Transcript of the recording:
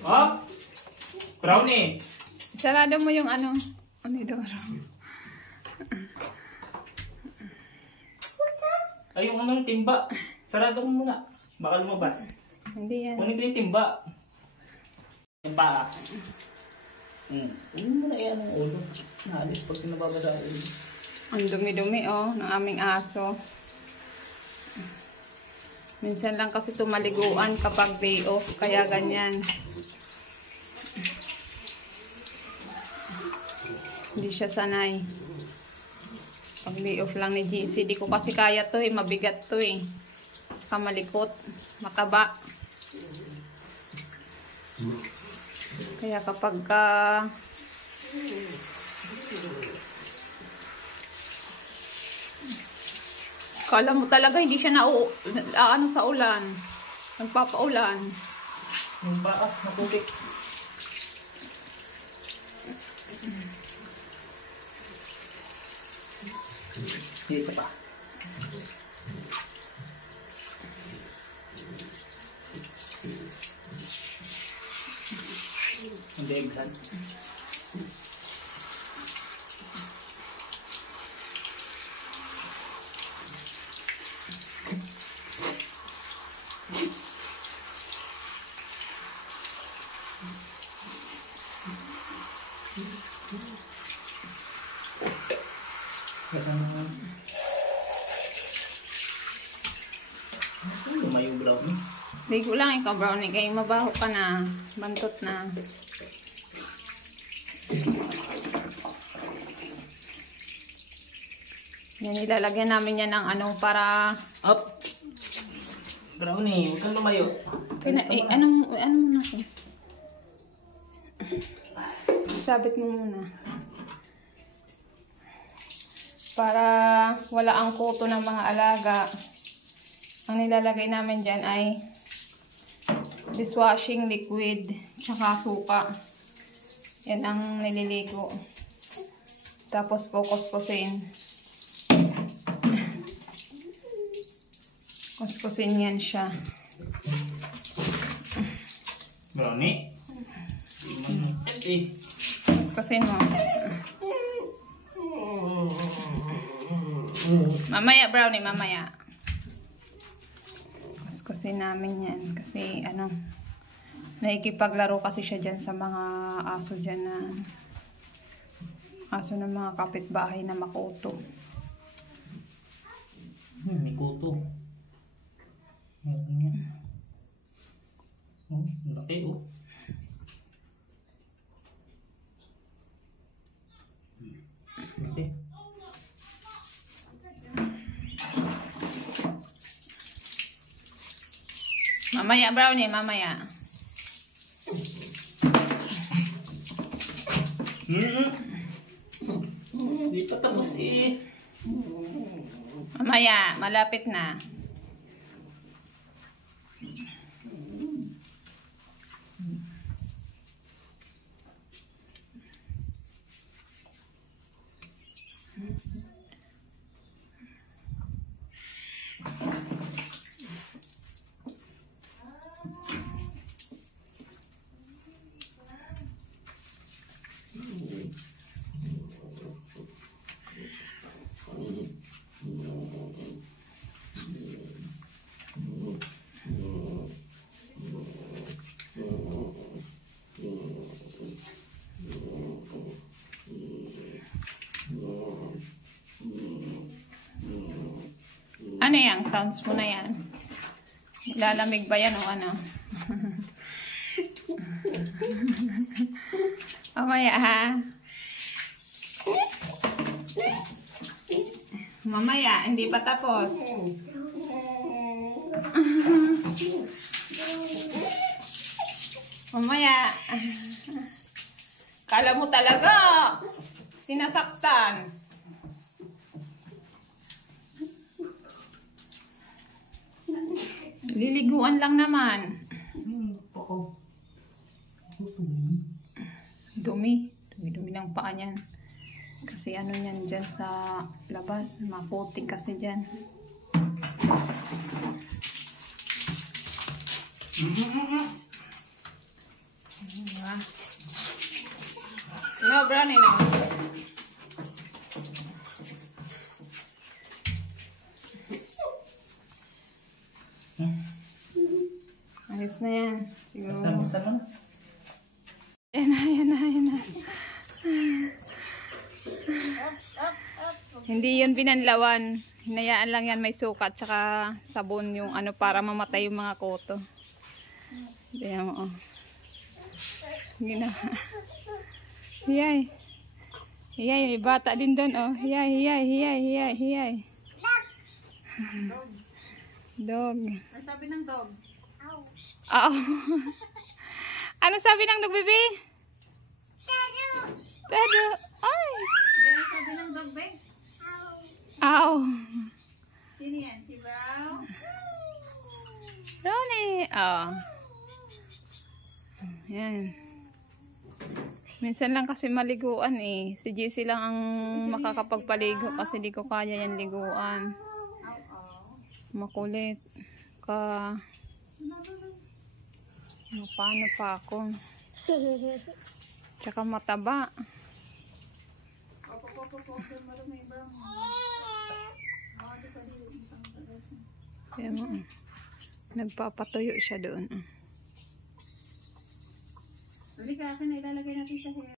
Oh? Brownie. Sarado mo yung ano. Ano yung Ay, yung ano yung timba. Sarado mo muna. Baka lumabas. Hindi yan. Kunin ko yung timba. Timba. Kunin mo na yan ang ulo. Naalis pag pinababasaan. Ang dumi-dumi oh, ng aming aso. Minsan lang kasi tumaliguan kapag day off, kaya ganyan. Hindi siya sanay. Pag day off lang ni GC, di ko kasi kaya to eh, mabigat to eh. Kamalikot, mataba. Kaya kapag kala mo talaga hindi siya ano sa ulan. Nagpapaulan. Yung baa, nakubik. Isa pa. Hindi egsan. Lumayo brownie. Hindi ko lang ikaw brownie, kaya mabaho ka na. Bantot na. Yan, ilalagyan namin yan ng ano para... Up! Brownie, huwag kang lumayo. Anong muna ko? Sabit mo muna. Para wala ang kuto ng mga alaga. Ang nilalagay namin dyan ay dishwashing liquid tsaka suka. Yan ang nililigo. Tapos kukuskusin. Kuskusin yan siya. Brownie? Kuskusin mo. Mamaya brownie, mamaya. Kuskusin namin yan. Kasi ano, naikipaglaro kasi siya dyan sa mga aso dyan na aso ng mga kapitbahay na makuto. May kuto. Oh, laki oh. Laki. Mamaya brownie, mamaya. Hindi pa tapos eh. Mamaya, malapit na. Ano yan? Sounds mo na yan. Lalamig ba yan o ano? Mamaya ha? Mamaya, hindi pa tapos. Mamaya. Kala mo talaga sinasaktan. Liliguan lang naman. Dumi. Dumi-dumi ng paa niyan. Kasi ano yan dyan sa labas. Maputik kasi dyan. sobra na yun. Ayos na yan. Siguro. Buksan mo na. Yan na. Hindi yun binanlawan. Hinayaan lang yan, may sukat tsaka sabon yung ano para mamatay yung mga koto. Diyan mo, oh. Gina. Hiyay. Hiyay, may bata din doon, oh. Hiyay. Dog. Ano sabi ng dog? Oo. Ano sabi ng dog, baby? Tado. Ay. Ano sabi ng dog, be? Ow. Sino yan? Si Bao? Donnie. Oh. Yan. Minsan lang kasi maliguan eh. Si JC lang ang makakapagpaligo kasi di ko kaya yan liguan. Makulit. Paano pa ako? Tsaka mataba. Kaya mo. Nagpapatuyo siya doon. Halika, akin na ilalagay natin sa hair.